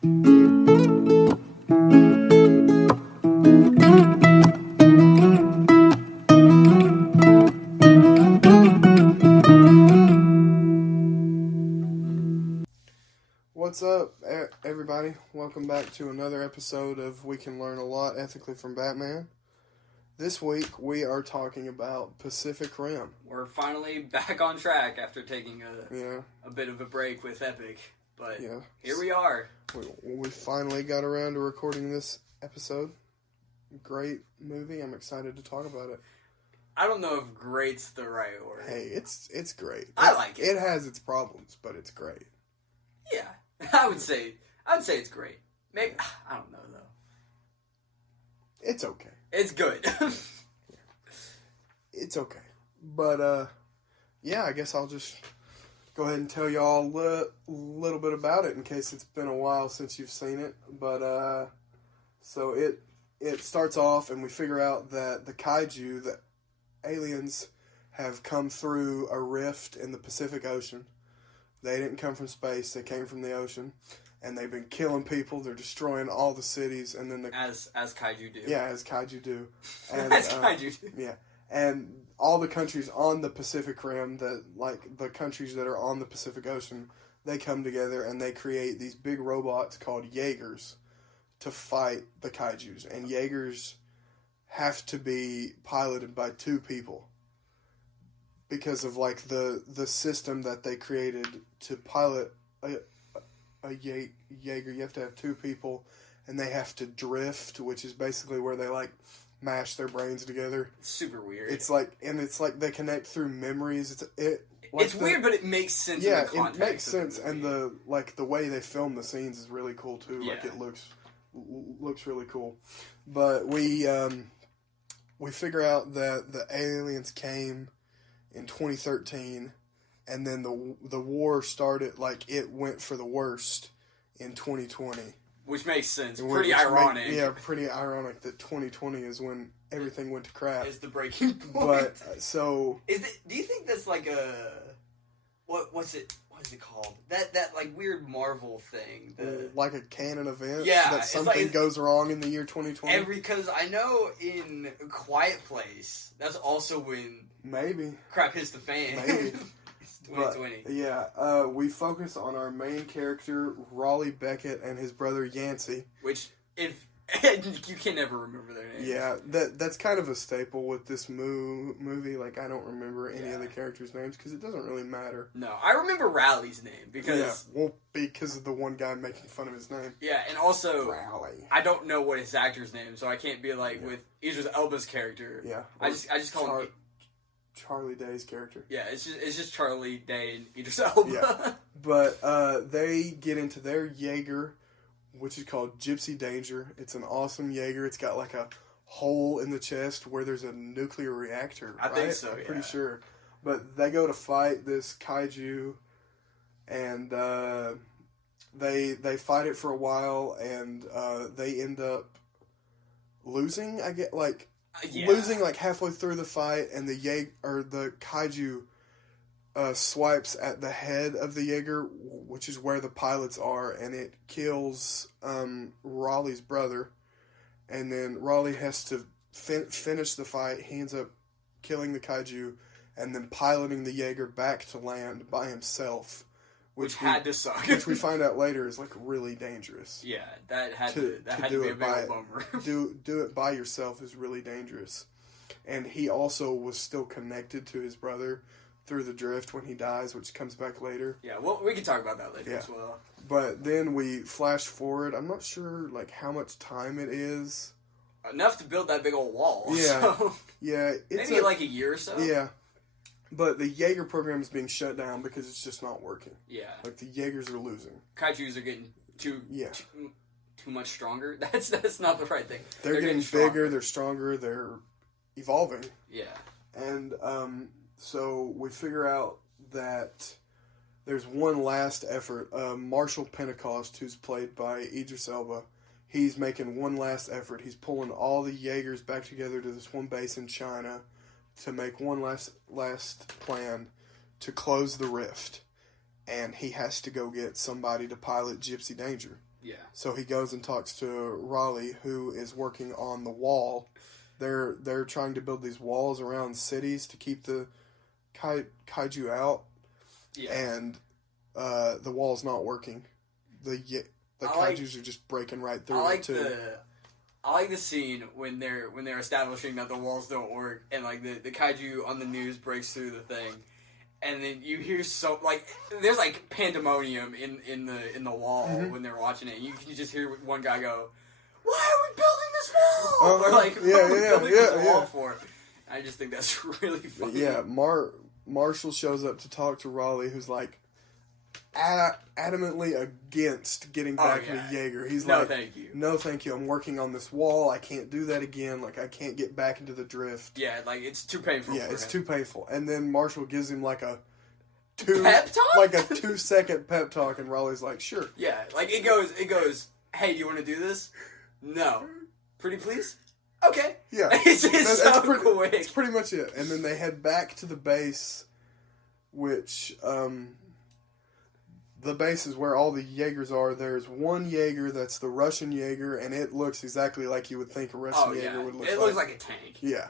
What's up, everybody? Welcome back to another episode of We Can Learn a Lot Ethically from Batman. This week, we are talking about Pacific Rim. We're finally back on track after taking a bit of a break with Epic, but here we are. We finally got around to recording this episode. Great movie. I'm excited to talk about it. I don't know if great's the right word. Hey, it's great. I like it. It has its problems, but it's great. Yeah. I'd say it's great. Maybe I don't know though. It's okay. It's good. It's okay. But I guess I'll just go ahead and tell y'all a little bit about it in case it's been a while since you've seen it. But so it starts off and we figure out that the kaiju, the aliens, have come through a rift in the Pacific Ocean. They didn't come from space, they came from the ocean, and they've been killing people, they're destroying all the cities, and then as kaiju do. Yeah, as kaiju do. And, as kaiju do. Yeah, and all the countries on the Pacific Rim, the countries that are on the Pacific Ocean, they come together and they create these big robots called Jaegers to fight the kaijus, and Jaegers have to be piloted by two people. Because of the system that they created to pilot a Jaeger, you have to have two people, and they have to drift, which is basically where they mash their brains together. It's super weird. It's like they connect through memories. It's weird, but it makes sense. Yeah, in the context it makes sense, and the way they film the scenes is really cool too. Yeah. Like it looks really cool. But we figure out that the aliens came in 2013, and then the war started, it went for the worst in 2020. Which makes sense. Pretty ironic. Pretty ironic that 2020 is when everything went to crap. Is the breaking point. But, so... Do you think that's like a... What is it called? That weird Marvel thing. Like a canon event? Yeah. That something goes wrong in the year 2020? Because I know in Quiet Place, that's also when... Maybe. Crap hits the fan. Maybe. It's 2020. But, we focus on our main character, Raleigh Beckett, and his brother, Yancey. Which, you can never remember their names. Yeah, that's kind of a staple with this movie. I don't remember any of the characters' names because it doesn't really matter. No, I remember Raleigh's name because... Yeah, because of the one guy making fun of his name. Yeah, and also... Raleigh. I don't know what his actor's name, so I can't be with Idris Elba's character. Yeah. I just call him... Charlie Day's character. Yeah, it's just Charlie Day and Idris Elba. Yeah. But they get into their Jaeger, which is called Gypsy Danger. It's an awesome Jaeger. It's got a hole in the chest where there's a nuclear reactor. I think so, I'm pretty sure. But they go to fight this kaiju, and they fight it for a while, and they end up losing. I get losing halfway through the fight, and the kaiju swipes at the head of the Jaeger, which is where the pilots are, and it kills Raleigh's brother. And then Raleigh has to finish the fight. He ends up killing the kaiju and then piloting the Jaeger back to land by himself. Which had to suck. Which we find out later is really dangerous. Yeah, that had to be a big old bummer. do it by yourself is really dangerous. And he also was still connected to his brother through the drift when he dies, which comes back later. Yeah, well, we can talk about that later as well. But then we flash forward. I'm not sure how much time it is. Enough to build that big old wall. Yeah, so yeah. Maybe a year or so. Yeah. But the Jaeger program is being shut down because it's just not working. Yeah. The Jaegers are losing. Kaijus are getting too much stronger. That's not the right thing. They're getting bigger, they're stronger, they're evolving. Yeah. And so we figure out that there's one last effort. Marshall Pentecost, who's played by Idris Elba, he's making one last effort. He's pulling all the Jaegers back together to this one base in China to make one last plan to close the rift. And he has to go get somebody to pilot Gypsy Danger. Yeah. So he goes and talks to Raleigh, who is working on the wall. They're trying to build these walls around cities to keep the kaiju out. Yeah. And the wall's not working. The kaijus are just breaking right through it too. I like the scene when they're establishing that the walls don't work, and like the kaiju on the news breaks through the thing, and then you hear there's like pandemonium in the wall when they're watching it. And you can just hear one guy go, "Why are we building this wall?" Or like, "What are we building this wall for?" I just think that's really funny. Yeah, Marshall shows up to talk to Raleigh, who's like adamantly against getting back to Jaeger. He's no, thank you. No, thank you. I'm working on this wall. I can't do that again. Like, I can't get back into the drift. Yeah, like, it's too painful for it's him. too painful. And then Marshall gives him like a pep talk? Like a 2-second pep talk, and Raleigh's like, sure. Yeah, like, it goes, "Hey, do you want to do this?" "No." "Pretty please?" "Okay." Yeah. It's quick. It's pretty much it. And then they head back to the base, which, the base is where all the Jaegers are. There's one Jaeger that's the Russian Jaeger, and it looks exactly like you would think a Russian Jaeger would look like. It looks like a tank. Yeah.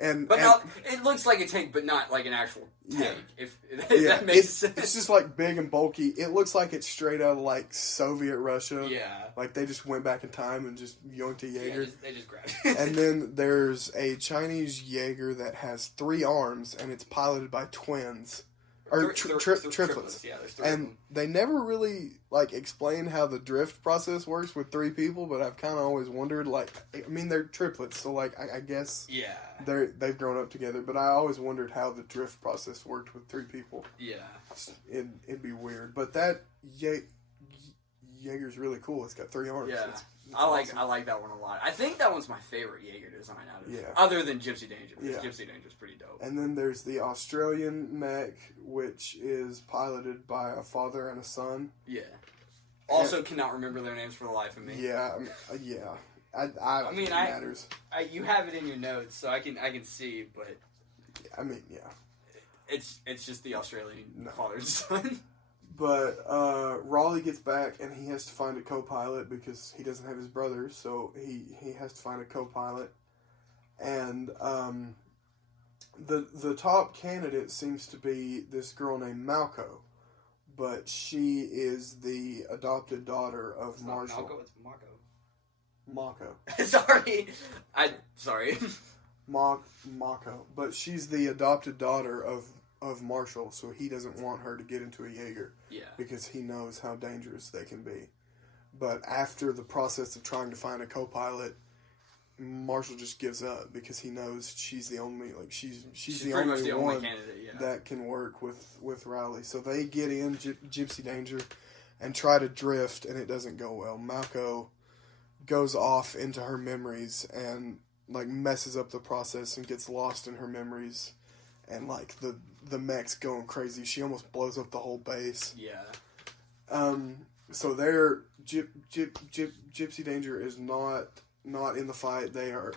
It looks like a tank, but not like an actual tank, if that makes sense. It's just like big and bulky. It looks like it's straight out of like Soviet Russia. Yeah. Like they just went back in time and just yoinked a Jaeger. Yeah, they just grabbed it. And then there's a Chinese Jaeger that has 3 arms, and it's piloted by twins. Or triplets. Yeah, there's 3 and they never really like explain how the drift process works with 3 people, but I've kind of always wondered. Like, I mean, they're triplets, so like I guess they've grown up together. But I always wondered how the drift process worked with 3 people. Yeah, it'd be weird. But that Jaeger's really cool. It's got 3 arms. Yeah. It's I awesome. like that one a lot. I think that one's my favorite Jaeger design out of it. Other than Gypsy Danger, because Gypsy Danger's pretty dope. And then there's the Australian mech, which is piloted by a father and a son. Yeah. Also cannot remember their names for the life of me. Yeah, I don't think it matters. You have it in your notes, so I can see, but I mean, yeah. It's just the Australian father and son. But Raleigh gets back, and he has to find a co-pilot because he doesn't have his brother, so he has to find a co-pilot. And the top candidate seems to be this girl named Malco, but she is the adopted daughter of Marshall. Malco, it's Mako. Mako. Sorry. Mako. But she's the adopted daughter of Marshall, so he doesn't want her to get into a Jaeger. Yeah. Because he knows how dangerous they can be. But after the process of trying to find a co-pilot, Marshall just gives up because he knows she's the only she's the only one candidate, that can work with Riley. So they get in Gypsy Danger and try to drift, and it doesn't go well. Malco goes off into her memories and like messes up the process and gets lost in her memories. And, like, the mech's going crazy. She almost blows up the whole base. Yeah. So they're... Gypsy Danger is not in the fight. They are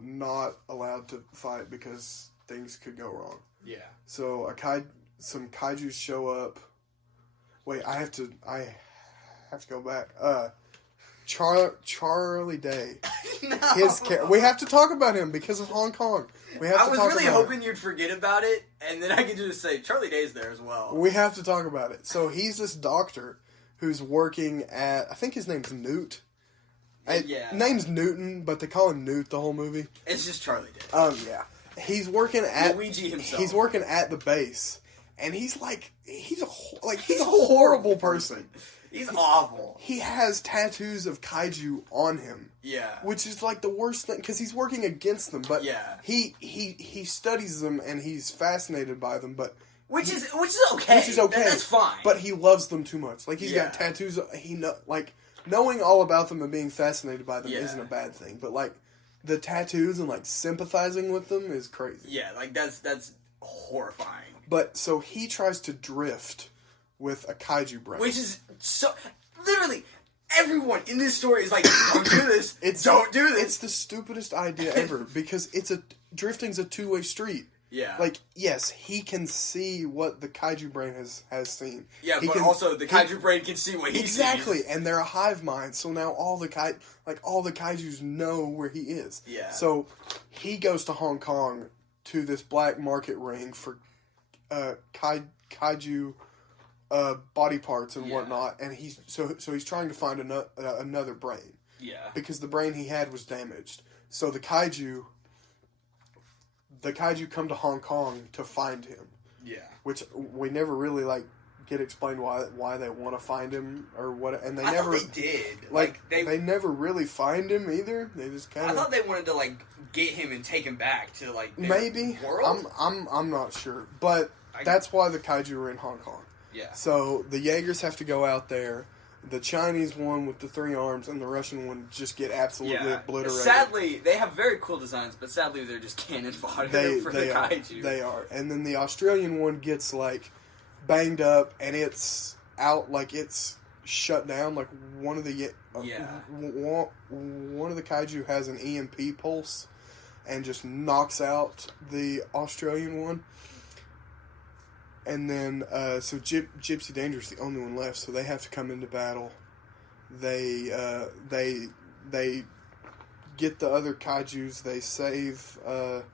not allowed to fight because things could go wrong. Yeah. So some kaijus show up. Wait, I have to go back. Charlie Day. No. We have to talk about him because of Hong Kong. I was really hoping you'd forget about it, and then I could just say Charlie Day's there as well. We have to talk about it. So he's this doctor who's working at, I think his name's Newt. Name's Newton, but they call him Newt the whole movie. It's just Charlie Day. Yeah. He's working at Luigi himself. He's working at the base, and he's a horrible person. He's awful. He has tattoos of kaiju on him. Yeah. Which is like the worst thing, because he's working against them, but he studies them and he's fascinated by them, but... Which is okay. That's fine. But he loves them too much. Like, he's got tattoos, knowing all about them and being fascinated by them isn't a bad thing, but like, the tattoos and like sympathizing with them is crazy. Yeah, like that's horrifying. But, so he tries to drift with a kaiju brain. Which is so... Literally, everyone in this story is like, don't do this. Don't do this. It's the stupidest idea ever, because drifting's a two-way street. Yeah. Like, yes, he can see what the kaiju brain has seen. Yeah, he but can, also the kaiju brain can see what he exactly, sees. and they're a hive mind, so now all the kaijus know where he is. Yeah. So he goes to Hong Kong to this black market ring for kaiju body parts and whatnot, and he's trying to find another brain. Yeah. Because the brain he had was damaged. So the kaiju come to Hong Kong to find him. Yeah. Which we never really get explained why they want to find him or what, and I thought they did. They never really find him either. They just kind of. I thought they wanted to get him and take him back to their maybe world. I'm not sure, but that's why the kaiju are in Hong Kong. Yeah. So the Jaegers have to go out there. The Chinese one with the 3 arms and the Russian one just get absolutely obliterated. Sadly, they have very cool designs, but sadly they're just cannon fodder for the kaiju. They are. And then the Australian one gets banged up and it's out, it's shut down. One of the one of the kaiju has an EMP pulse and just knocks out the Australian one. And then, so Gypsy Danger's the only one left, so they have to come into battle. They get the other kaijus. They save the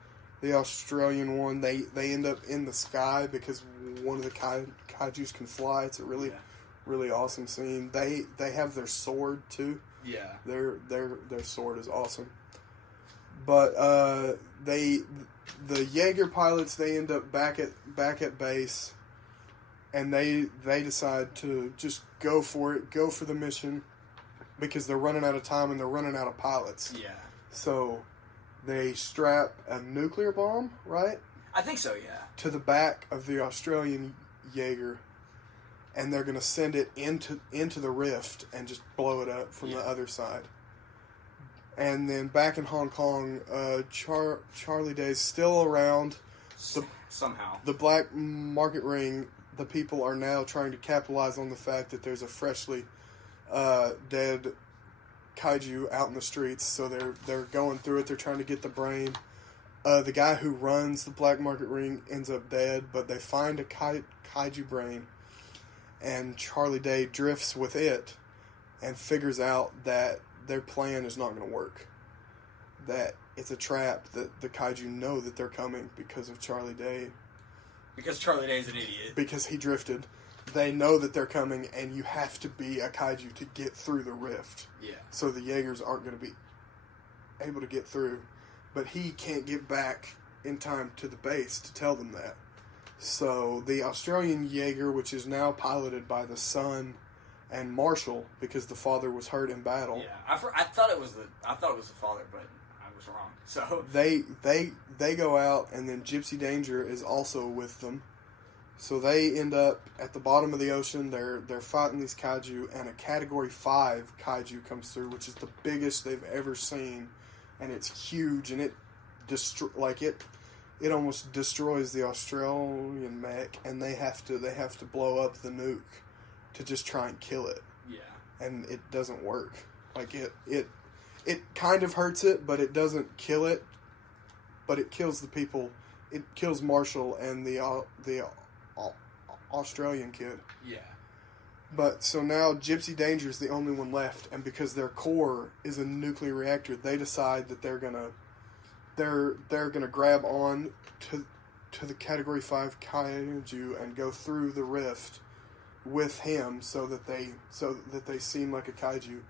Australian one. They end up in the sky because one of the kaijus can fly. It's a really awesome scene. They have their sword too. Yeah, their sword is awesome. But the Jaeger pilots, they end up back at base, and they decide to just go for it, go for the mission, because they're running out of time and they're running out of pilots. Yeah. So they strap a nuclear bomb, right? I think so, yeah. To the back of the Australian Jaeger, and they're going to send it into the rift and just blow it up from the other side. And then back in Hong Kong, Charlie Day's still around. Somehow. The black market ring, the people are now trying to capitalize on the fact that there's a freshly dead kaiju out in the streets. So they're going through it. They're trying to get the brain. The guy who runs the black market ring ends up dead, but they find a kaiju brain. And Charlie Day drifts with it and figures out that their plan is not going to work. That it's a trap, that the kaiju know that they're coming because of Charlie Day. Because Charlie Day's an idiot. Because he drifted. They know that they're coming, and you have to be a kaiju to get through the rift. Yeah. So the Jaegers aren't going to be able to get through. But he can't get back in time to the base to tell them that. So the Australian Jaeger, which is now piloted by the son and Marshall, because the father was hurt in battle. Yeah, I thought it was the father, but I was wrong. So they go out, and then Gypsy Danger is also with them. So they end up at the bottom of the ocean. They're fighting these kaiju, and a Category 5 kaiju comes through, which is the biggest they've ever seen, and it's huge, and it it almost destroys the Australian mech, and they have to blow up the nuke to just try and kill it. Yeah. And it doesn't work. It kind of hurts it, but it doesn't kill it. But it kills the people. It kills Marshall and the Australian kid. Yeah. But so now Gypsy Danger is the only one left, and because their core is a nuclear reactor, they decide that they're gonna grab on to the Category 5 kaiju and go through the rift with him so that they seem like a kaiju.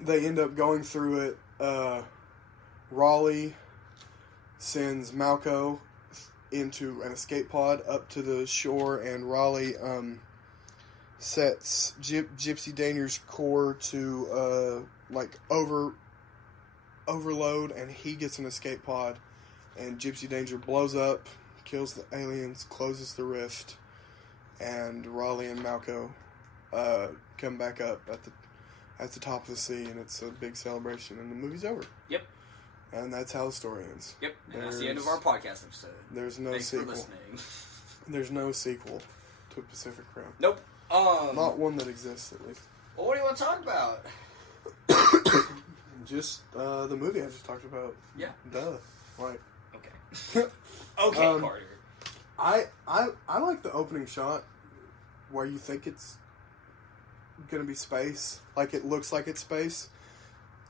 They end up going through it. Raleigh sends Malco into an escape pod up to the shore, and Raleigh sets Gypsy Danger's core to overload, and he gets an escape pod, and Gypsy Danger blows up, kills the aliens, closes the rift, and Raleigh and Malco come back up at the top of the sea, and it's a big celebration, and the movie's over. Yep. And that's how the story ends. Yep. And that's the end of our podcast episode. There's no Thanks sequel. for listening. There's no sequel to Pacific Rim. Nope. Not one that exists, at least. Well, what do you want to talk about? Just the movie I just talked about. Yeah. Duh. Okay. Okay, Carter. I like the opening shot where you think it's gonna be space, like it looks like it's space,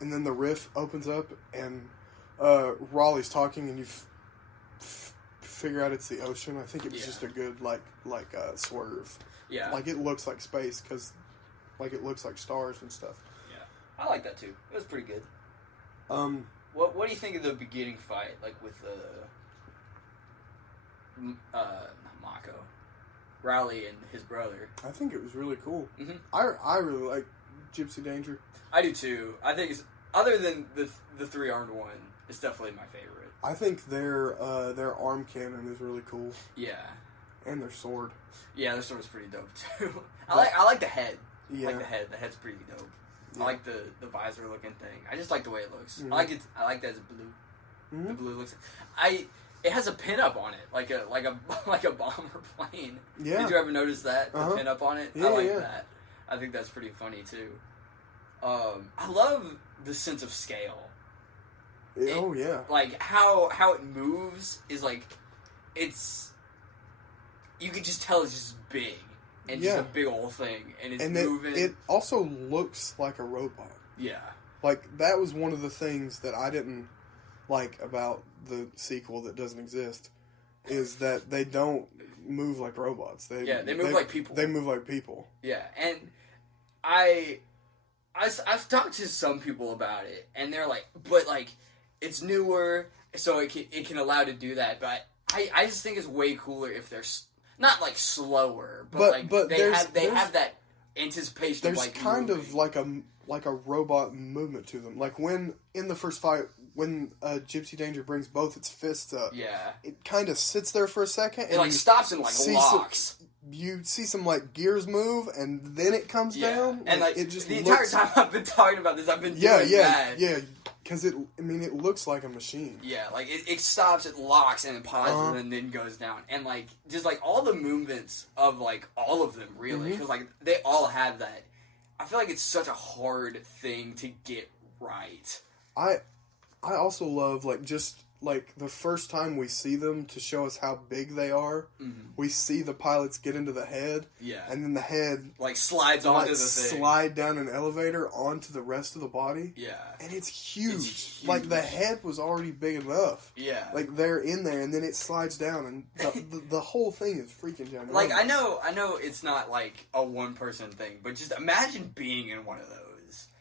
and then the riff opens up and Raleigh's talking and you figure out it's the ocean. I think it was just a good swerve. Yeah, like it looks like space because like it looks like stars and stuff. Yeah, I like that too. It was pretty good. What do you think of the beginning fight, like with not Mako, Rowley and his brother? I think it was really cool. Mm-hmm. I really like Gypsy Danger. I do too. I think it's, other than the 3-armed one, it's definitely my favorite. I think their arm cannon is really cool. Yeah. And their sword. Yeah, their sword is pretty dope too. I like the head. Yeah. I like the head. The head's pretty dope. Yeah. I like the visor looking thing. I just like the way it looks. Mm-hmm. I like it. I like that it's blue. Mm-hmm. The blue looks. It has a pinup on it, like a bomber plane. Yeah. Did you ever notice that? The pinup on it. Yeah, I like that. I think that's pretty funny too. I love the sense of scale. Yeah. Like how it moves is like, it's, you can just tell it's just big and just a big old thing and it's moving. It also looks like a robot. Yeah. Like that was one of the things that I didn't like about the sequel that doesn't exist, is that they don't move like robots. They move like people. They move like people. Yeah, and I've talked to some people about it, and they're like, but like, it's newer, so it can allow to do that. But I just think it's way cooler if they're not like slower, but they have that anticipation. There's of, like, kind moving. of like a robot movement to them. Like when in the first fight, when Gypsy Danger brings both its fists up, it kind of sits there for a second. It like stops and like locks. You see some like gears move, and then it comes down. And like it just the entire time I've been talking about this, I've been doing that. Yeah, because it looks like a machine. Yeah, like it stops, it locks, and it pauses, and then goes down, and like just like all the movements of like all of them, really, because like they all have that. I feel like it's such a hard thing to get right. I also love like just like the first time we see them to show us how big they are. We see the pilots get into the head, and then the head like slides onto the thing, slide down an elevator onto the rest of the body. Yeah, and it's huge. Like the head was already big enough. Yeah, like they're in there, and then it slides down, and the whole thing is freaking ginormous. Like I know it's not like a one person thing, but just imagine being in one of those.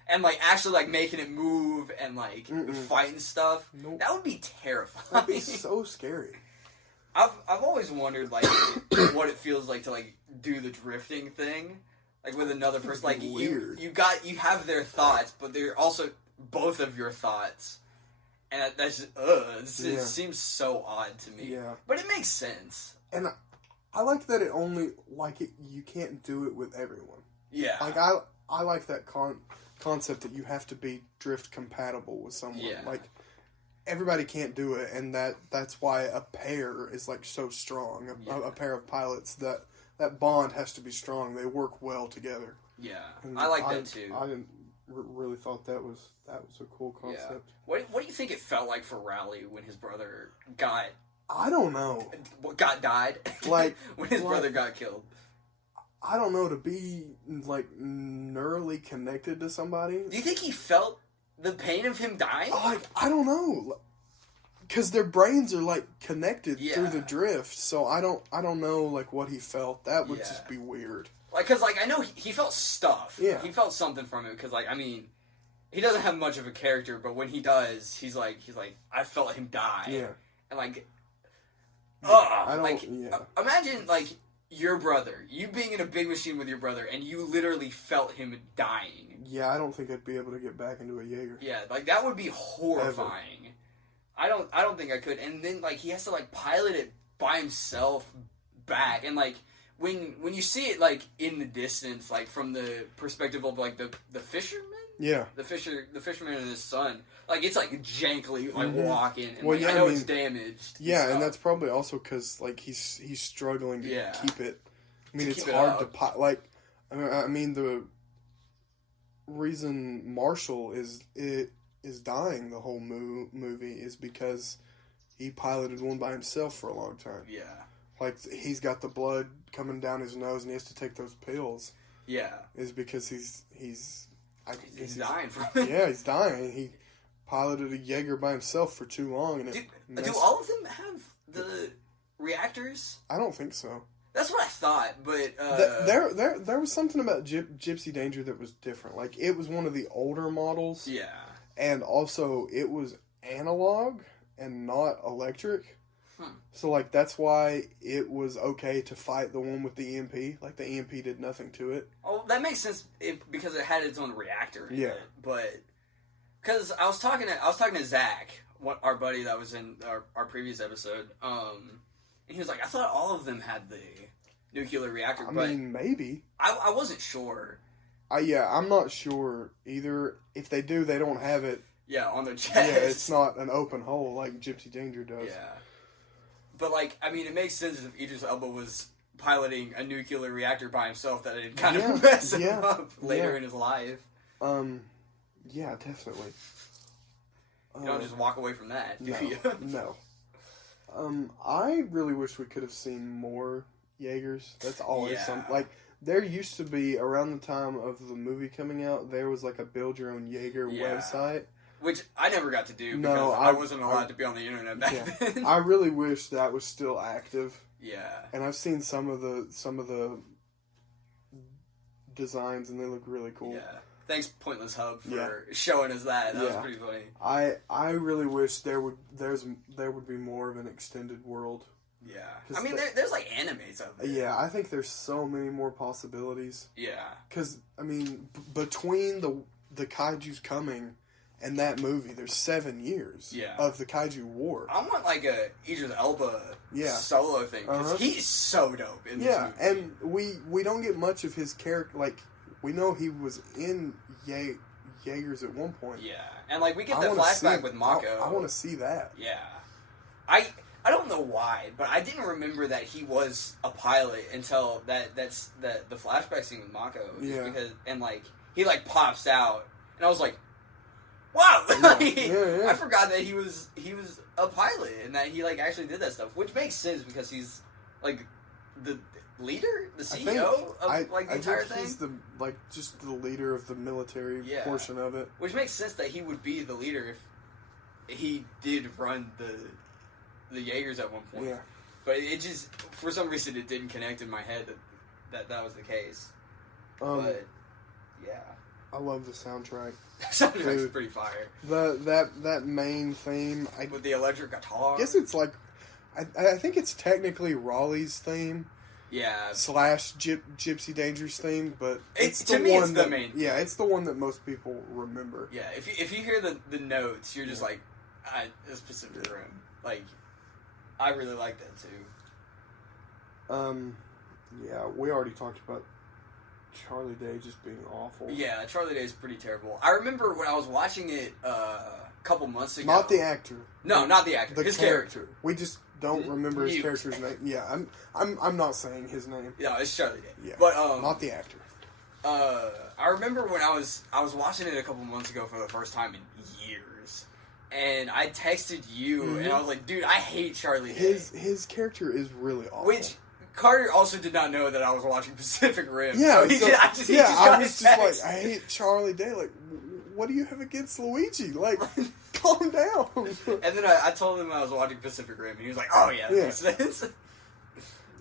And, like, actually, like, making it move and, like, fighting stuff. Nope. That would be terrifying. That'd be so scary. I've always wondered, like, what it feels like to, like, do the drifting thing. Like, with another person. Like, weird. You have their thoughts, but they're also both of your thoughts. And that's just, it seems so odd to me. Yeah. But it makes sense. And I like that you can't do it with everyone. Yeah. Like, I like that concept that you have to be drift compatible with someone. Yeah. Like everybody can't do it, and that's why a pair is like so strong. A pair of pilots, that bond has to be strong. They work well together. Yeah, and I like that too. I didn't really thought that was a cool concept. Yeah. What do you think it felt like for Rowley when his brother got? I don't know. Died. Like when his brother got killed. I don't know, to be, like, neurally connected to somebody. Do you think he felt the pain of him dying? Like, I don't know. Because their brains are, like, connected through the drift, so I don't know, like, what he felt. That would just be weird. Like, because, like, I know he felt stuff. Yeah. He felt something from it, because, like, I mean, he doesn't have much of a character, but when he does, he's like, I felt him die. Yeah. And, like, yeah. Imagine, like, your brother, you being in a big machine with your brother, and you literally felt him dying. Yeah, I don't think I'd be able to get back into a Jaeger. Yeah, like that would be horrifying. Ever. I don't think I could. And then like he has to like pilot it by himself back, and like when you see it like in the distance, like from the perspective of like the fisherman. Yeah. The fisherman and his son. Like, it's, like, jankly, like, walking. And, well, like, I know it's damaged. Yeah, and that's probably also because, like, he's struggling to keep it. I mean, it's hard to... Like, I mean, the reason Marshall is dying the whole movie is because he piloted one by himself for a long time. Yeah. Like, he's got the blood coming down his nose and he has to take those pills. Yeah. Is because he's dying from it. Yeah, he's dying. He piloted a Jaeger by himself for too long. And do all of them have the reactors? I don't think so. That's what I thought, but there was something about Gypsy Danger that was different. Like, it was one of the older models. Yeah. And also, it was analog and not electric. So, like, that's why it was okay to fight the one with the EMP. Like, the EMP did nothing to it. Oh, that makes sense because it had its own reactor. Yeah. But because I was talking to Zach, our buddy that was in our previous episode. And he was like, I thought all of them had the nuclear reactor. I mean, maybe. I wasn't sure. Yeah, I'm not sure either. If they do, they don't have it. Yeah, on their chest. Yeah, it's not an open hole like Gypsy Danger does. Yeah. But, like, I mean, it makes sense if Idris Elba was piloting a nuclear reactor by himself that it kind of mess him up later in his life. Yeah, definitely. You don't just walk away from that, do you? No. I really wish we could have seen more Jaegers. That's always something. Like, there used to be, around the time of the movie coming out, there was, like, a Build Your Own Jaeger website. Which I never got to do because I wasn't allowed to be on the internet back then. I really wish that was still active. Yeah. And I've seen some of the designs and they look really cool. Yeah. Thanks Pointless Hub for showing us that. That was pretty funny. I really wish there would be more of an extended world. Yeah. I mean there's like animes of it. Yeah, I think there's so many more possibilities. Yeah. Cuz I mean between the kaiju's coming and that movie, there's 7 years of the Kaiju War. I want like a Idris Elba solo thing because he's so dope in this movie. And we don't get much of his character. Like, we know he was in Jaegers at one point. Yeah, and like we get the flashback with Mako. I want to see that. Yeah, I don't know why, but I didn't remember that he was a pilot until that's the flashback scene with Mako. Yeah, because like he like pops out, and I was like, wow! I forgot that he was a pilot and that he like actually did that stuff, which makes sense because he's like the leader, the CEO of like the entire thing. He's just the leader of the military portion of it, which makes sense that he would be the leader if he did run the Jaegers at one point. Yeah, but it just for some reason it didn't connect in my head that was the case. But yeah. I love the soundtrack. Soundtrack's pretty fire. That main theme with the electric guitar. I guess it's like I think it's technically Raleigh's theme. Yeah. / Gypsy Danger's theme, but it's the main. Yeah, it's the one that most people remember. Yeah, if you hear the notes, you're just like, this Pacific Rim. Like, I really like that too. Yeah, we already talked about Charlie Day just being awful. Yeah, Charlie Day is pretty terrible. I remember when I was watching it a couple months ago. Not the actor. No, not the actor. His character. We just don't remember his character's name. Yeah, I'm not saying his name. No, it's Charlie Day. Yeah, but not the actor. I remember when I was watching it a couple months ago for the first time in years, and I texted you and I was like, dude, I hate Charlie Day. His character is really awful. Which Carter also did not know that I was watching Pacific Rim. Yeah, so I was just like, I hate Charlie Day. Like, what do you have against Luigi? Like, calm down. And then I told him I was watching Pacific Rim, and he was like, "Oh yeah, that makes sense."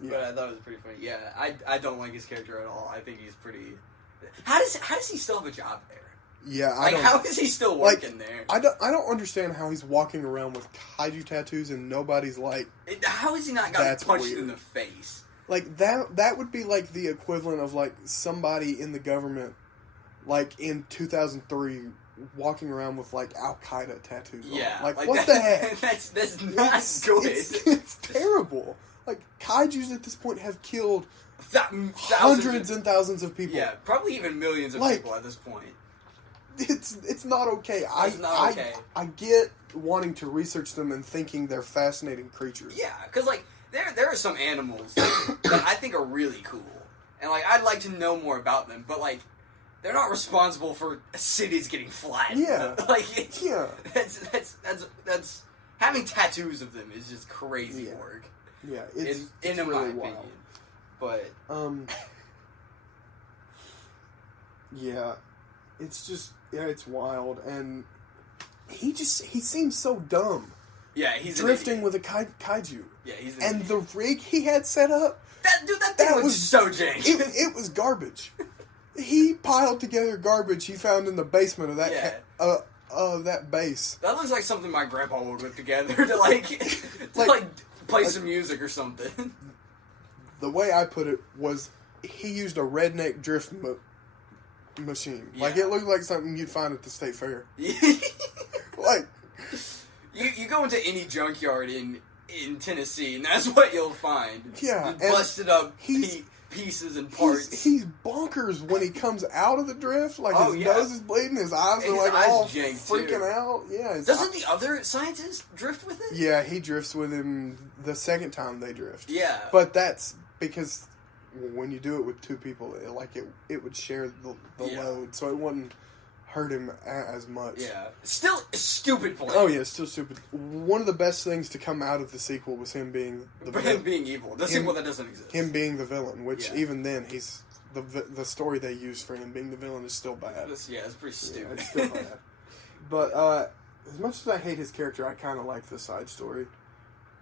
But I thought it was pretty funny. Yeah, I don't like his character at all. I think he's pretty. How does he still have a job there? Yeah, how is he still working there? I don't understand how he's walking around with kaiju tattoos and nobody's like. How has he not gotten punched in the face? Like that would be like the equivalent of like somebody in the government, like in 2003, walking around with like Al Qaeda tattoos. Yeah, on. Like what the heck? That's not good. It's terrible. Like kaiju's at this point have killed hundreds and thousands of people. Yeah, probably even millions of people at this point. It's not okay. It's not okay. I get wanting to research them and thinking they're fascinating creatures. Yeah, because like there are some animals that I think are really cool, and like I'd like to know more about them, but like they're not responsible for cities getting flattened. Yeah, like yeah, that's having tattoos of them is just crazy work. Yeah, it's in really my wild. opinion. But yeah, it's just it's wild, and he seems so dumb. Yeah, he's drifting with a kaiju. Yeah, he's an and idiot. the rig he had set up. That thing was so jank. It was garbage. He piled together garbage he found in the basement of that that base. That looks like something my grandpa would whip together to like play some music or something. The way I put it was he used a redneck drift machine. Yeah. Like it looked like something you'd find at the state fair. Like you go into any junkyard in Tennessee and that's what you'll find. Yeah, busted up pieces and parts. He's bonkers when he comes out of the drift. Like his nose is bleeding, his eyes are like all freaking out. Yeah. Doesn't the other scientist drift with it? Yeah, he drifts with him the second time they drift. Yeah. But that's because when you do it with two people, it would share the load, so it wouldn't hurt him as much. Yeah. Still a stupid point. Oh yeah, still stupid. One of the best things to come out of the sequel was him being being evil. The sequel that doesn't exist. Him being the villain, which even then he's the story they use for him being the villain is still bad. It's pretty stupid. Yeah, it's still bad. But as much as I hate his character, I kind of like the side story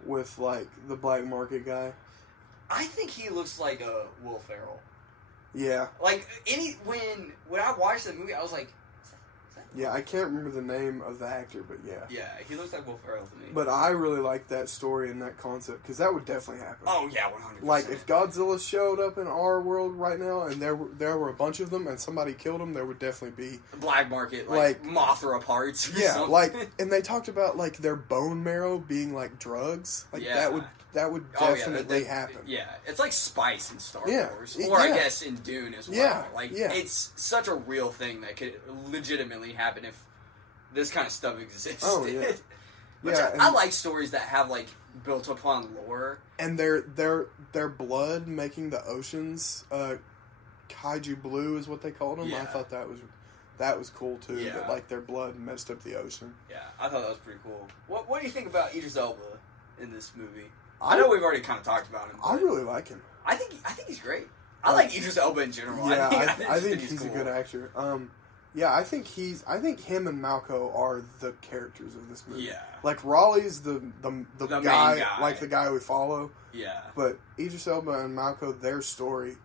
with like the black market guy. I think he looks like a Will Ferrell. Yeah. Like when I watched the movie, I was like, is that yeah, I can't remember the name of the actor, but yeah. Yeah, he looks like Will Ferrell to me. But I really like that story and that concept because that would definitely happen. Oh yeah, 100%. Like if Godzilla showed up in our world right now and there were a bunch of them and somebody killed them, there would definitely be black market like Mothra parts. Or yeah, something. like and they talked about like their bone marrow being like drugs. Like that would definitely happen. Yeah, it's like spice in Star Wars, or I guess in Dune as well. Yeah, like it's such a real thing that could legitimately happen if this kind of stuff existed. Oh yeah, Which I like stories that have like built upon lore and their blood making the oceans kaiju blue is what they called them. Yeah. I thought that was cool too. Yeah. That like their blood messed up the ocean. Yeah, I thought that was pretty cool. What do you think about Idris Elba in this movie? I know we've already kind of talked about him. I really like him. I think he's great. I like Idris Elba in general. Yeah, I think he's cool. A good actor. Yeah, I think him and Malco are the characters of this movie. Yeah, like Raleigh's the guy, like the guy we follow. Yeah, but Idris Elba and Malco, their story's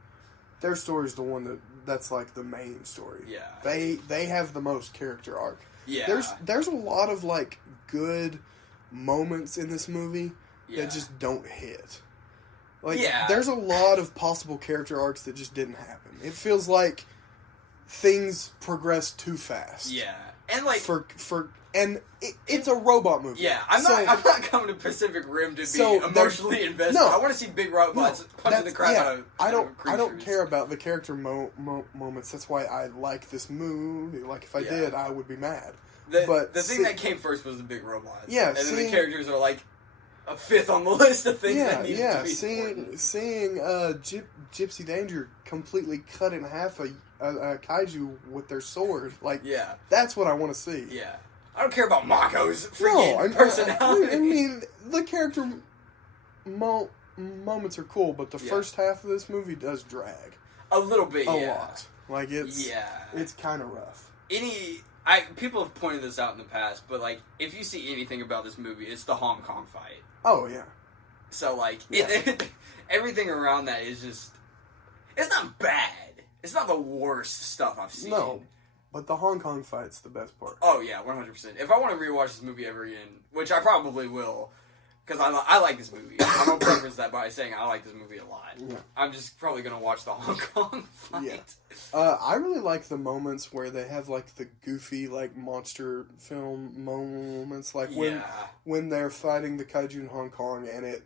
the one that's like the main story. Yeah, they have the most character arc. Yeah, there's a lot of like good moments in this movie that just don't hit. Like, there's a lot of possible character arcs that just didn't happen. It feels like things progress too fast. Yeah, and like it's a robot movie. Yeah, I'm not coming to Pacific Rim to be emotionally invested. No, I want to see big robots punching the crap out of I don't care about the character moments. That's why I like this movie. Like if I did, I would be mad. The thing that came first was the big robots. Yeah, and then the characters are like a fifth on the list of things that need to be seeing Gypsy Danger completely cut in half a kaiju with their sword, like that's what I want to see. Yeah, I don't care about Mako's freaking personality. I mean, the character moments are cool, but the first half of this movie does drag a little bit. A lot. Like it's kind of rough. People have pointed this out in the past, but like if you see anything about this movie, it's the Hong Kong fight. Oh yeah. So like everything around that is just it's not bad. It's not the worst stuff I've seen. No, but the Hong Kong fight's the best part. Oh yeah, 100%. If I want to rewatch this movie ever again, which I probably will, because I like this movie. I'm gonna preface that by saying I like this movie a lot. Yeah. I'm just probably gonna watch the Hong Kong fight. Yeah. I really like the moments where they have like the goofy like monster film moments, like when they're fighting the kaiju in Hong Kong and it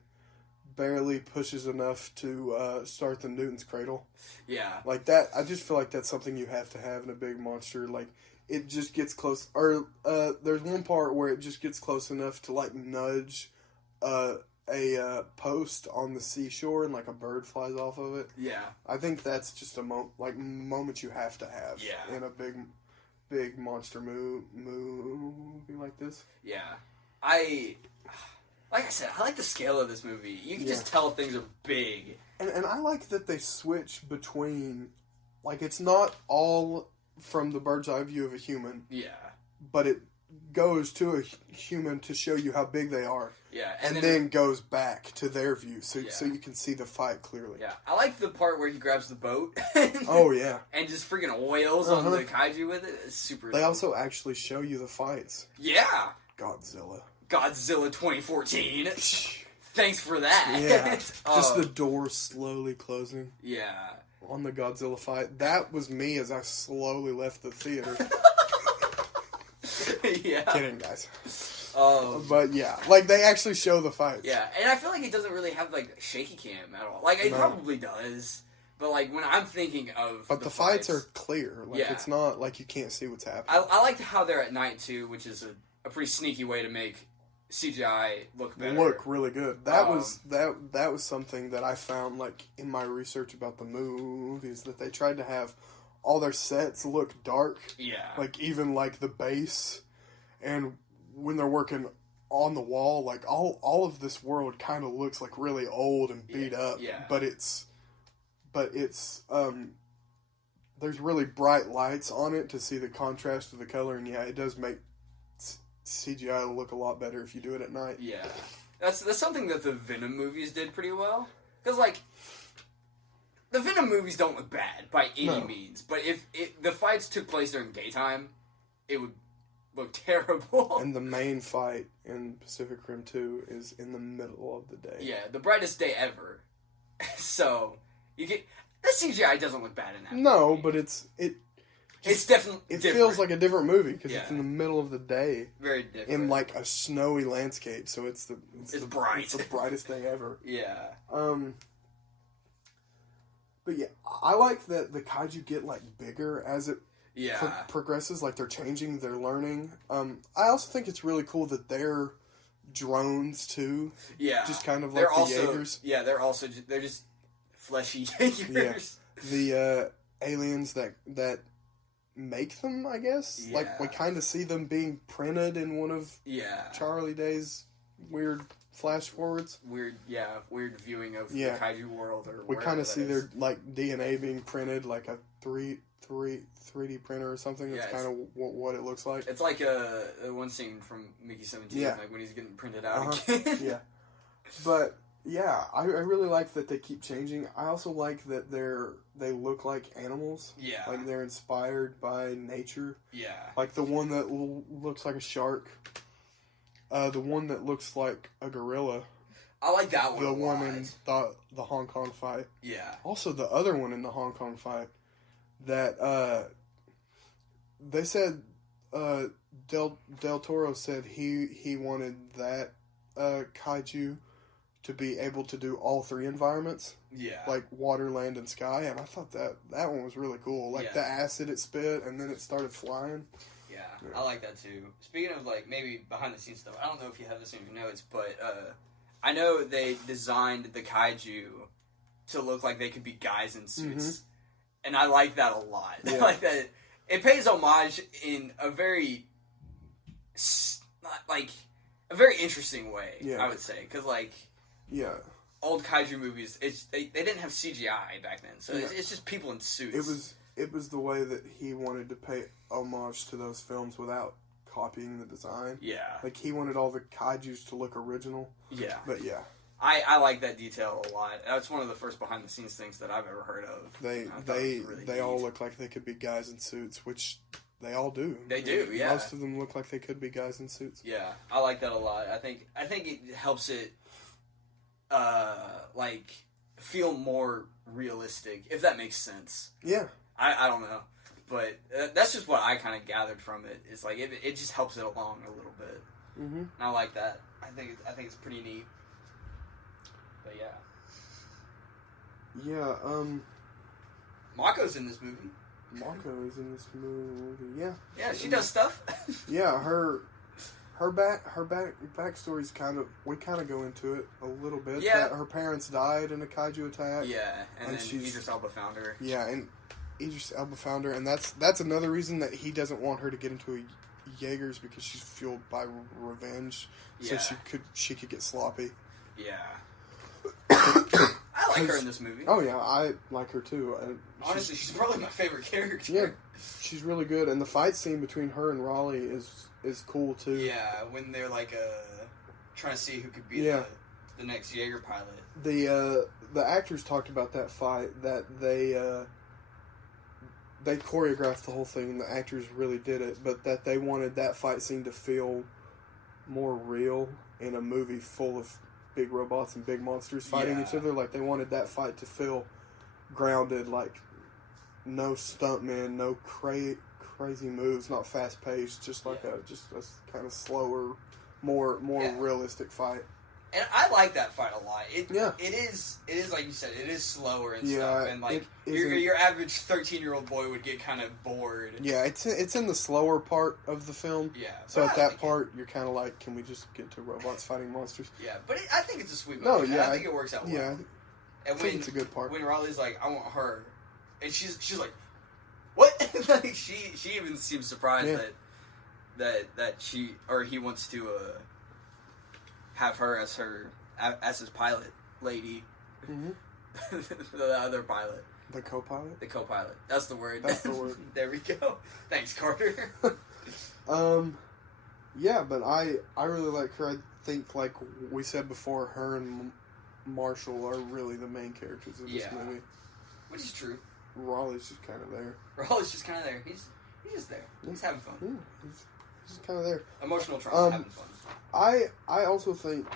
barely pushes enough to start the Newton's cradle. Yeah. Like that, I just feel like that's something you have to have in a big monster. Like it just gets close, or there's one part where it just gets close enough to like nudge a post on the seashore and like a bird flies off of it. Yeah, I think that's just a moment you have to have in a big monster movie like this. Yeah, Like I said, I like the scale of this movie. You can just tell things are big. And I like that they switch between, like, it's not all from the bird's eye view of a human. Yeah. But it goes to a human to show you how big they are. Yeah. And then goes back to their view so you can see the fight clearly. Yeah. I like the part where he grabs the boat. Oh, yeah. And just freaking oils on the kaiju with it. It's super They also actually show you the fights. Yeah. Godzilla 2014. Thanks for that. Yeah. Just the door slowly closing. Yeah. On the Godzilla fight. That was me as I slowly left the theater. Yeah. Kidding, guys. But yeah, like they actually show the fights. Yeah, and I feel like it doesn't really have like shaky cam at all. Like it probably does, but like when I'm thinking of, but the fights are clear. Like it's not like you can't see what's happening. I like how they're at night too, which is a pretty sneaky way to make CGI look better. Look really good. That was something that I found like in my research about the movies, that they tried to have all their sets look dark. Yeah. Like even like the base, and when they're working on the wall, like all of this world kind of looks like really old and beat up. Yeah. But it's there's really bright lights on it to see the contrast of the color, and yeah, it does make CGI look a lot better if you do it at night. Yeah. That's something that the Venom movies did pretty well. Because, like, the Venom movies don't look bad by any means. But if the fights took place during daytime, it would look terrible. And the main fight in Pacific Rim 2 is in the middle of the day. Yeah, the brightest day ever. So, the CGI doesn't look bad in that movie. But it's definitely it different. feels like a different movie because it's in the middle of the day. Very different. In like a snowy landscape, so it's bright. It's the brightest day ever. Yeah. But yeah, I like that the kaiju get like bigger as it progresses. Like they're changing, they're learning. I also think it's really cool that they're drones too. Yeah. Just kind of like the Jaegers. Yeah, they're just fleshy Jaegers. Yeah. The aliens that make them, I guess. Yeah. Like we kind of see them being printed in one of Charlie Day's weird flash forwards. Weird viewing of the kaiju world. Or we kind of see their like DNA being printed, like a 3D printer or something. That's kind of what it looks like. It's like a one scene from Mickey 17, like when he's getting printed out again. Yeah, but. Yeah, I really like that they keep changing. I also like that they look like animals. Yeah. Like they're inspired by nature. Yeah. Like the one that looks like a shark. The one that looks like a gorilla. I like that one. The one in the Hong Kong fight. Yeah. Also the other one in the Hong Kong fight. That they said Del Toro said he wanted that kaiju to be able to do all three environments. Yeah. Like water, land, and sky. And I thought that one was really cool. Like the acid it spit and then it started flying. Yeah, I like that too. Speaking of like maybe behind the scenes stuff, I don't know if you have this in your notes, but I know they designed the kaiju to look like they could be guys in suits. Mm-hmm. And I like that a lot. Yeah. I like that it pays homage in a very interesting way, I would say. Because like... Yeah. Old kaiju movies, they didn't have CGI back then, so it's just people in suits. It was the way that he wanted to pay homage to those films without copying the design. Yeah. Like, he wanted all the kaijus to look original. Yeah. But, yeah. I like that detail a lot. That's one of the first behind-the-scenes things that I've ever heard of. They all look like they could be guys in suits, which... They all do. They do, yeah. Most of them look like they could be guys in suits. Yeah, I like that a lot. I think it helps it... feel more realistic, if that makes sense. Yeah. I don't know. But that's just what I kind of gathered from it. It's like, it just helps it along a little bit. Mm-hmm. And I like that. I think it's pretty neat. But yeah. Yeah, Mako's in this movie. Mako is in this movie, yeah. Yeah, she does stuff. Yeah, her backstory's we kind of go into it a little bit. Yeah. That her parents died in a kaiju attack. Yeah, and then Idris Elba found her. Yeah, and Idris Elba found her, and that's another reason that he doesn't want her to get into Jaegers because she's fueled by revenge, so Yeah. she could get sloppy. Yeah. I like her in this movie. Oh yeah, I like her too. Honestly, she's probably my favorite character. Yeah, she's really good, and the fight scene between her and Raleigh is cool too. Yeah, when they're like trying to see who could be Yeah. the next Jaeger pilot. The actors talked about that fight, that they choreographed the whole thing, and the actors really did it, but that they wanted that fight scene to feel more real in a movie full of big robots and big monsters fighting each other. Like, they wanted that fight to feel grounded, like no stuntmen, no crazy moves, not fast paced, just like a kind of slower, more realistic fight. And I like that fight a lot. It is like you said, it is slower and stuff, and like your average 13-year-old boy would get kind of bored. Yeah, it's in the slower part of the film. Yeah. So at that part, you're kind of like, can we just get to robots fighting monsters? Yeah, but I think it's a sweet No, movie. yeah, I think it works out well. Yeah, and I think it's a good part. When Raleigh's like, I want her, and she's like, what? Like she even seems surprised that she or he wants to have her as his pilot lady. Mm-hmm. The other pilot. The co-pilot? The co-pilot. That's the word. That's the word. There we go. Thanks, Carter. Yeah, but I really like her. I think, like we said before, her and Marshall are really the main characters of this movie. Which is true. Raleigh's just kind of there. Raleigh's just kind of there. He's just there. He's having fun. Yeah, he's just kind of there. Emotional trauma, having fun. I also think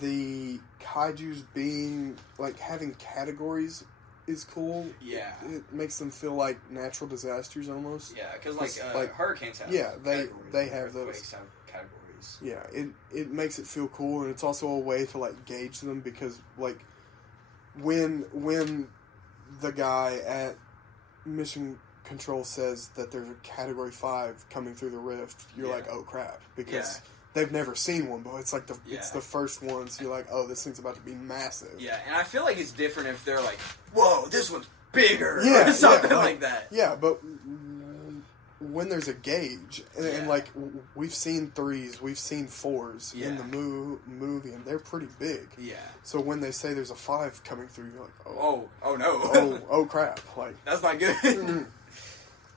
the kaijus being, like, having categories is cool. Yeah. It makes them feel like natural disasters almost. Yeah, because like hurricanes have they have those. Have categories. Yeah, it makes it feel cool, and it's also a way to, like, gauge them, because, like, when the guy at Mission Control says that there's a Category 5 coming through the rift, you're like, oh crap, because they've never seen one, but it's like it's the first one, so you're like, oh, this thing's about to be massive. Yeah, and I feel like it's different if they're like, whoa, this one's bigger, or something like that. Yeah, but when there's a gauge, and like, we've seen 3s, we've seen 4s in the movie, and they're pretty big. Yeah. So when they say there's a 5 coming through, you're like, oh no. oh crap. Like, that's not good.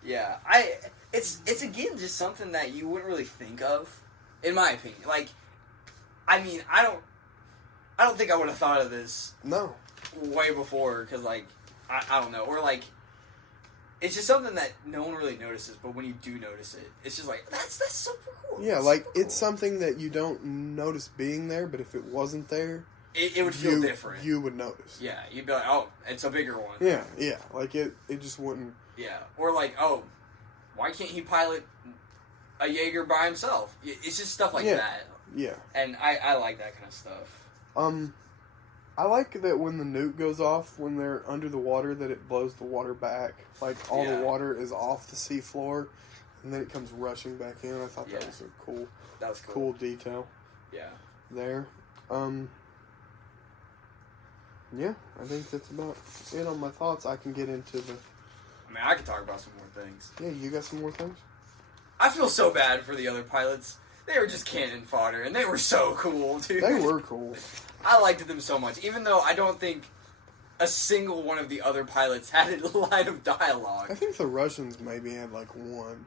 Yeah. It's again just something that you wouldn't really think of, in my opinion. Like, I mean, I don't think I would have thought of this. No. Way before, because, like, I don't know. Or, like, it's just something that no one really notices, but when you do notice it, it's just like, that's super cool. Yeah, like, it's something that you don't notice being there, but if it wasn't there, it would feel different. You would notice. Yeah, you'd be like, oh, it's a bigger one. Yeah, like, it just wouldn't... Yeah, or like, oh, why can't he pilot a Jaeger by himself? It's just stuff like that. Yeah. And I like that kind of stuff. I like that when the nuke goes off, when they're under the water, that it blows the water back. Like, all the water is off the seafloor, and then it comes rushing back in. I thought that was a cool detail. Yeah. There. Yeah, I think that's about it on my thoughts. I can get into the... I mean, I could talk about some more things. Yeah, you got some more things? I feel so bad for the other pilots. They were just cannon fodder, and they were so cool, dude. They were cool. I liked them so much, even though I don't think a single one of the other pilots had a line of dialogue. I think the Russians maybe had, like, one.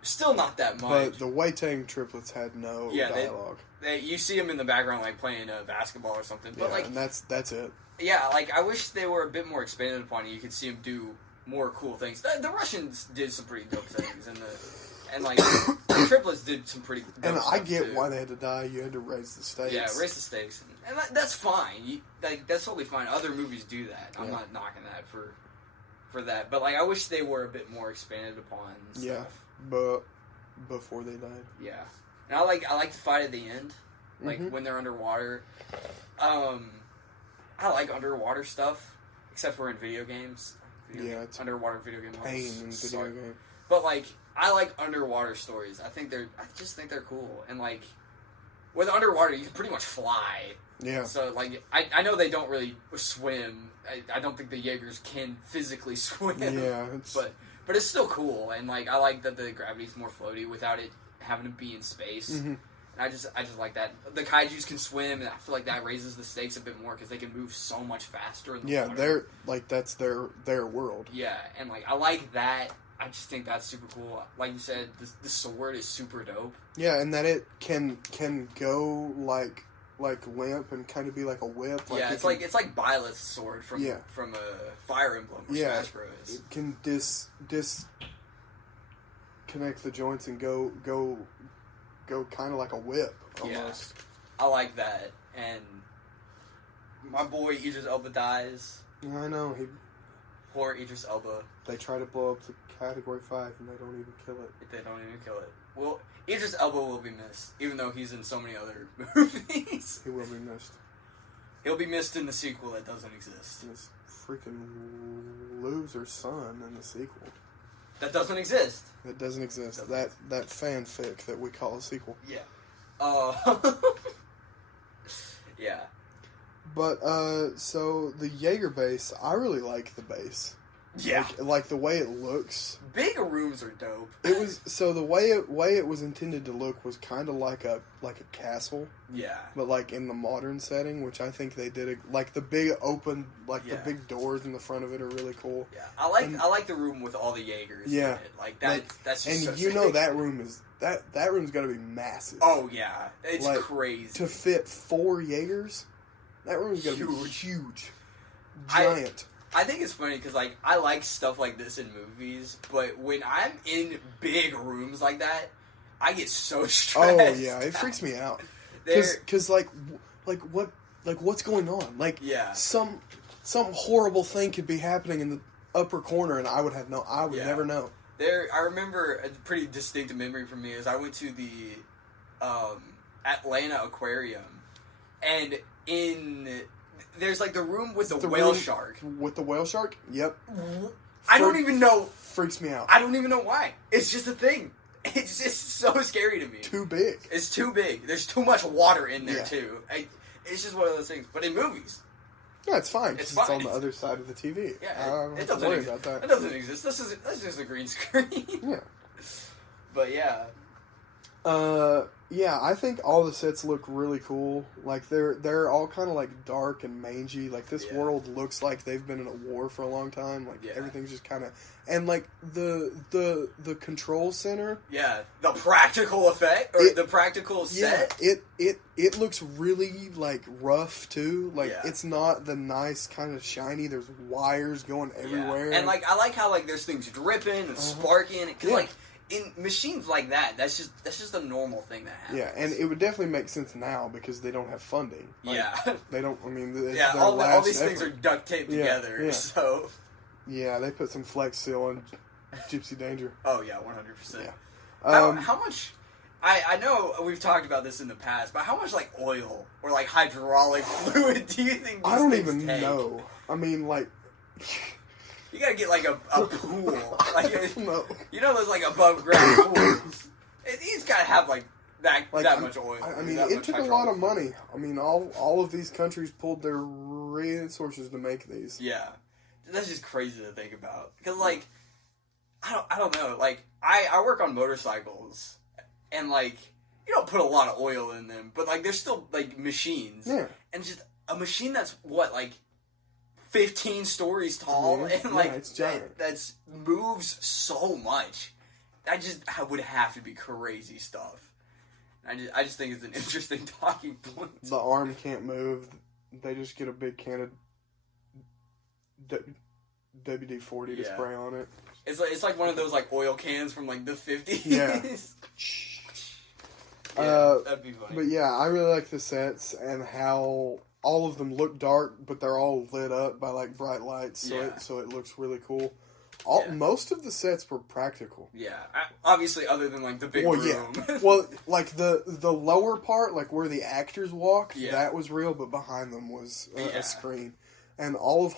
Still not that much. But the Wei-Tang triplets had no dialogue. You see them in the background, like, playing basketball or something. But, like, and that's it. Yeah, like, I wish they were a bit more expanded upon. You could see them do more cool things. The Russians did some pretty dope things, and like, the triplets did some pretty dope And stuff I get too. why they had to die. You had to raise the stakes. Yeah, raise the stakes. And that's fine. That's totally fine. Other movies do that. I'm not knocking that for that. But, like, I wish they were a bit more expanded upon and stuff. Yeah, but before they died. Yeah. And I like the fight at the end. Like, when they're underwater. I like underwater stuff, except for in video games. It's underwater video game. Pain in video game. But, like, I like underwater stories. I just think they're cool. And, like, with underwater, you can pretty much fly. Yeah. So, like, I know they don't really swim. I don't think the Jaegers can physically swim. Yeah. But it's still cool, and like I like that the gravity's more floaty without it having to be in space. Mm-hmm. And I just like that. The kaijus can swim, and I feel like that raises the stakes a bit more because they can move so much faster in the water. they're like that's their world. Yeah, and like I like that. I just think that's super cool. Like you said, the sword is super dope. Yeah, and that it can go like limp and kind of be like a whip. Like Yeah, it's like Byleth's sword from a Fire Emblem or Smash Bros. It can disconnect the joints and go kind of like a whip almost. Yeah, I like that. And my boy Idris Elba dies. Yeah, I know. Poor Idris Elba. They try to blow up the Category 5 and they don't even kill it. They don't even kill it. Well, Idris Elba will be missed, even though he's in so many other movies. He will be missed. He'll be missed in the sequel that doesn't exist. His freaking loser son in the sequel. That doesn't exist. It doesn't exist. That fanfic that we call a sequel. Yeah. Yeah. But, so the Jaeger base, I really like the base. Yeah. Like the way it looks. Big rooms are dope. It was, so the way it was intended to look was kind of like a castle. Yeah. But like in the modern setting, which I think they did, like the big open, like the big doors in the front of it are really cool. Yeah. I like the room with all the Jaegers in it. Like that's just and so you know sick. that room is, that room's gotta be massive. Oh yeah. It's like, crazy. To fit 4 Jaegers, that room's gotta be huge. Giant. I think it's funny because, like, I like stuff like this in movies, but when I'm in big rooms like that, I get so stressed. Oh, yeah, it freaks me out. Because like, what's going on? Like, some horrible thing could be happening in the upper corner, and I would never know. I remember a pretty distinct memory for me is I went to the Atlanta Aquarium, and there's like the room with the whale shark. With the whale shark? Yep. I don't even know. Freaks me out. I don't even know why. It's just a thing. It's just so scary to me. Too big. It's too big. There's too much water in there too. It's just one of those things. But in movies, yeah, it's fine. It's fine. It's on the other side of the TV. Yeah, it doesn't worry about that. It doesn't exist. That's just a green screen. Yeah. But yeah. Yeah, I think all the sets look really cool. Like they're all kind of like dark and mangy. Like this world looks like they've been in a war for a long time. Like everything's just kind of, and like the control center. Yeah, the practical effect or the practical set. Yeah, it looks really like rough too. Like it's not the nice kind of shiny. There's wires going everywhere. And like I like how like there's things dripping and sparking. Cause like in machines like that, that's just a normal thing that happens. Yeah, and it would definitely make sense now because they don't have funding. Like, they don't. I mean, it's all these things are duct taped together. Yeah. So yeah, they put some Flex Seal on Gypsy Danger. Oh yeah, 100%. Yeah. How much? I know we've talked about this in the past, but how much like oil or like hydraulic fluid do you think? I don't even know. I mean, like. You gotta get like a pool, like no. You know those like above ground pools. He's gotta have like that much oil. I mean, it took a lot of money. I mean, all of these countries pulled their resources to make these. Yeah, that's just crazy to think about. Because like, I don't know. Like I work on motorcycles, and like you don't put a lot of oil in them, but like they're still like machines. Yeah, and just a machine that's what like 15 stories tall and like it's giant. That's moves so much. I would have to be crazy stuff. I just think it's an interesting talking point. The arm can't move. They just get a big can of WD-40 to spray on it. It's like one of those like oil cans from like the 50s. Yeah. That'd be funny. But yeah, I really like the sets and how all of them look dark, but they're all lit up by like bright lights, so it looks really cool. Most of the sets were practical. Yeah, obviously, other than like the big room. Yeah. Well, like the lower part, like where the actors walk, that was real, but behind them was a screen. And all of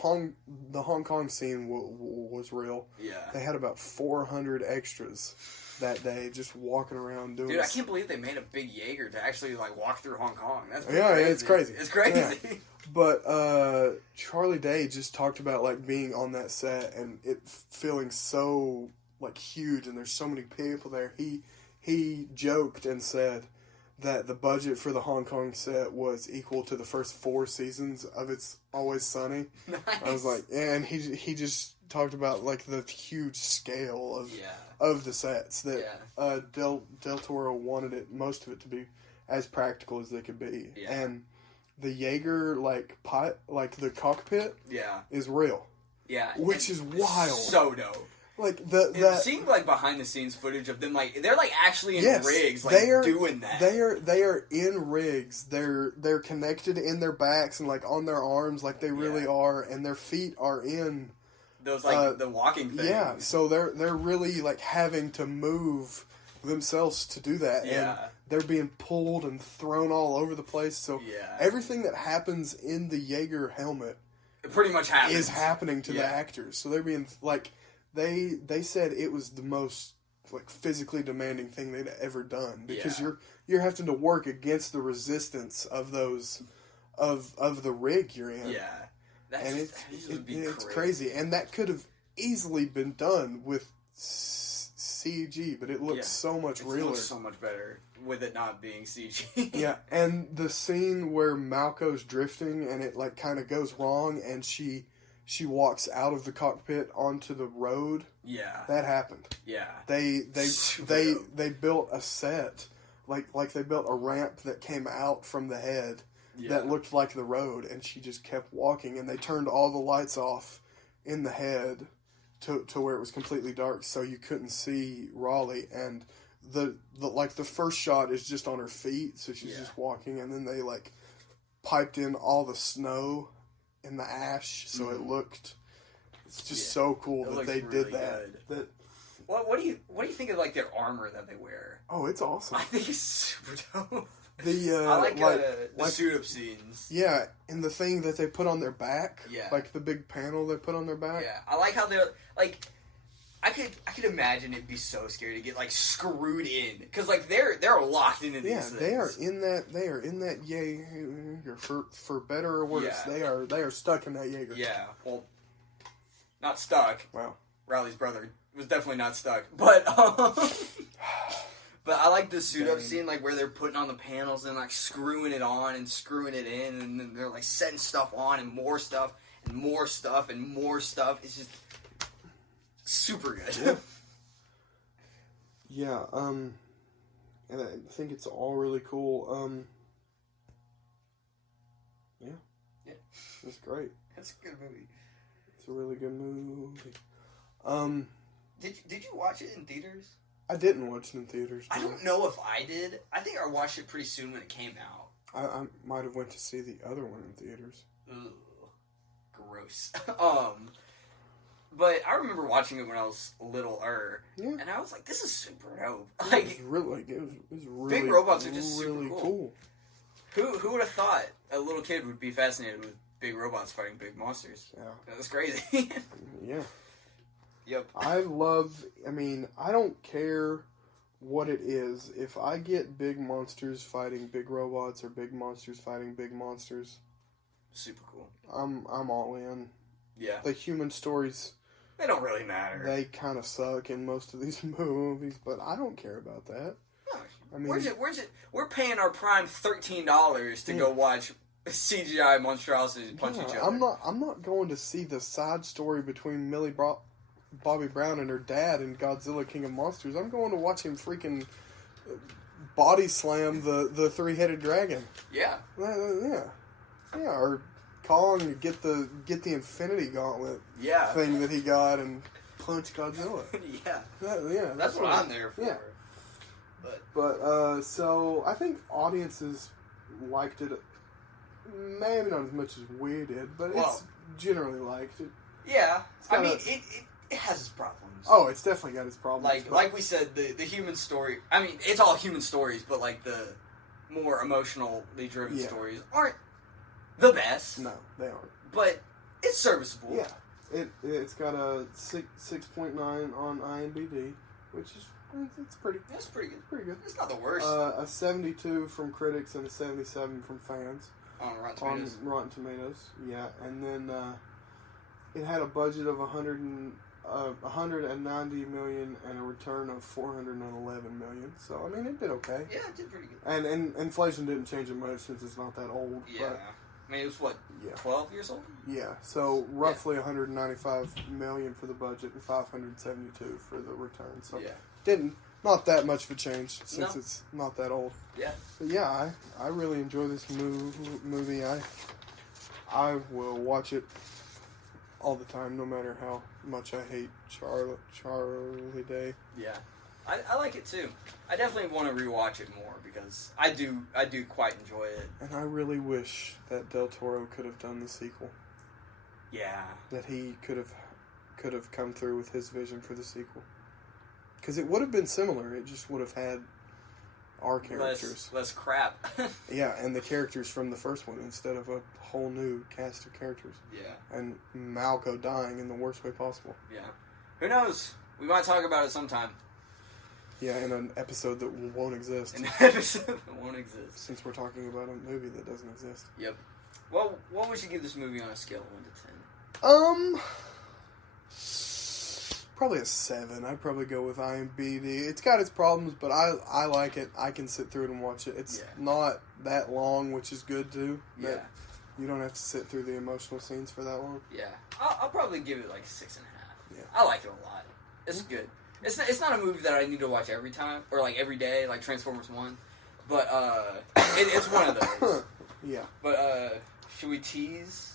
the Hong Kong scene was real. Yeah, they had about 400 extras that day just walking around doing. Dude, I can't believe they made a big Jaeger to actually like walk through Hong Kong. That's crazy. It's crazy. It's crazy. Yeah. But Charlie Day just talked about like being on that set and it feeling so like huge and there's so many people there. He joked and said that the budget for the Hong Kong set was equal to the first 4 seasons of It's Always Sunny. Nice. I was like, yeah, and he just talked about like the huge scale of the sets that Del Toro wanted most of it to be as practical as they could be. Yeah. And the Jaeger like the cockpit is real. Yeah. Which is wild. So dope. Like seeing like behind the scenes footage of them, like they're like actually in rigs, like doing that. They are in rigs. They're connected in their backs and like on their arms, like they really are, and their feet are in those like the walking things. Yeah, so they're really like having to move themselves to do that, and they're being pulled and thrown all over the place. So everything that happens in the Jaeger helmet, it pretty much happens, is happening to the actors. So they're being like. They said it was the most like physically demanding thing they'd ever done because you're having to work against the resistance of those of the rig you're in. Yeah, it's crazy, and that could have easily been done with CG, but it looks so much realer. It looks so much better with it not being CG. Yeah, and the scene where Malco's drifting and it like kind of goes wrong, and she walks out of the cockpit onto the road. Yeah, that happened. Yeah, they built a set, like they built a ramp that came out from the head that looked like the road, and she just kept walking, and they turned all the lights off in the head to where it was completely dark, so you couldn't see Raleigh, and the first shot is just on her feet, so she's just walking, and then they like piped in all the snow in the ash, so it looked. It's just so cool that they did that. Good. What do you think of like their armor that they wear? Oh, it's awesome. I think it's super dope. I like the suit up scenes. Yeah, and the thing that they put on their back. Yeah, like the big panel they put on their back. Yeah, I like how they're like. I could imagine it'd be so scary to get like screwed in because like they're locked into these things. They are in that Jaeger for better or worse. Yeah. They are stuck in that Jaeger. Yeah, well, not stuck. Wow, Riley's brother was definitely not stuck, but but I like the suit up scene like where they're putting on the panels and like screwing it on and screwing it in, and then they're like setting stuff on and more stuff and more stuff and more stuff. It's just. Super good. Yeah, and I think it's all really cool. Yeah, it's great. It's a good movie. It's a really good movie. Did you watch it in theaters? I didn't watch it in theaters. I don't know if I did. I think I watched it pretty soon when it came out. I might have went to see the other one in theaters. Ugh, gross. But I remember watching it when I was littler, and I was like, "This is super dope." Like, it was really big robots are just really super cool. Who would have thought a little kid would be fascinated with big robots fighting big monsters? Yeah, that's crazy. Yeah. Yep. I don't care what it is. If I get big monsters fighting big robots or big monsters fighting big monsters, super cool. I'm all in. Yeah. The human stories. They don't really matter. They kind of suck in most of these movies, but I don't care about that. I mean, where's it? We're paying our Prime $13 to go watch CGI monstrosities punch each other. I'm not going to see the side story between Bobby Brown and her dad in Godzilla King of Monsters. I'm going to watch him freaking body slam the 3-headed dragon. Yeah. Yeah. Or Kong get the Infinity Gauntlet thing that he got and punch Godzilla. That's what I'm there for. Yeah. But so I think audiences liked it, maybe not as much as we did, but it's generally liked it. Yeah, I mean it has its problems. Oh, it's definitely got its problems. Like we said, the human story. I mean, it's all human stories, but like the more emotionally driven stories aren't the best. No, they aren't. But it's serviceable. Yeah, it's got a 6.9 on IMDb, which is it's pretty. That's pretty good. Pretty good. It's not the worst. A 72 from critics and a 77 from fans. On Rotten Tomatoes. On Rotten Tomatoes, yeah, and then it had a budget of $180 $190 million and a return of $411 million. So I mean, it did okay. Yeah, it did pretty good. And inflation didn't change it much since it's not that old. Yeah. But, I mean, it was, what, yeah. 12 years old? Yeah, so roughly $195 million for the budget and $572 for the return. So not that much of a change since it's not that old. Yeah. But yeah, I really enjoy this movie. I will watch it all the time, no matter how much I hate Charlie Day. Yeah. I like it too. I definitely want to rewatch it more because I do quite enjoy it. And I really wish that Del Toro could have done the sequel. Yeah. That he could have come through with his vision for the sequel. Because it would have been similar. It just would have had our characters. Less crap. Yeah, and the characters from the first one instead of a whole new cast of characters. Yeah. And Malco dying in the worst way possible. Yeah. Who knows? We might talk about it sometime. Yeah, in an episode that won't exist. An episode that won't exist. Since we're talking about a movie that doesn't exist. Yep. Well, what would you give this movie on a scale of 1 to 10? Probably a 7. I'd probably go with IMDb. It's got its problems, but I like it. I can sit through it and watch it. It's not that long, which is good too. Yeah. You don't have to sit through the emotional scenes for that long. Yeah. I'll probably give it like 6.5. Yeah. I like it a lot. It's good. It's not a movie that I need to watch every time or like every day, like Transformers 1. But it's one of those. Yeah. But should we tease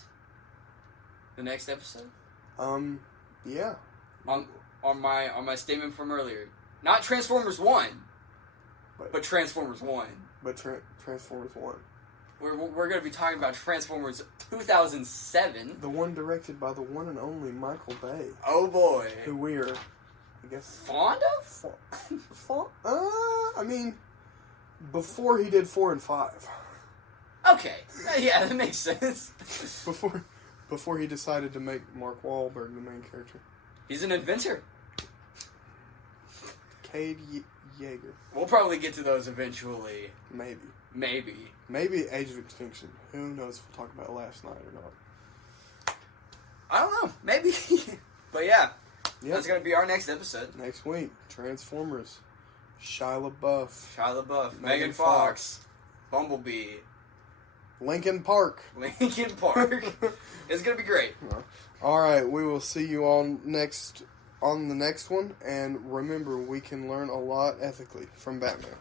the next episode? Yeah. On my statement from earlier, not Transformers 1, but Transformers 1. But Transformers 1. We're going to be talking about Transformers 2007. The one directed by the one and only Michael Bay. Oh boy. Who we're, I guess, fond of? I mean, before he did 4 and 5. Okay. Yeah, that makes sense. Before he decided to make Mark Wahlberg the main character. He's an inventor. Cade Yeager. We'll probably get to those eventually. Maybe Age of Extinction. Who knows if we'll talk about it last night or not. I don't know. Maybe. But yeah. That's going to be our next episode. Next week. Transformers. Shia LaBeouf. Megan Fox. Bumblebee. Linkin Park. It's going to be great. Alright, we will see you on the next one. And remember, we can learn a lot ethically from Batman.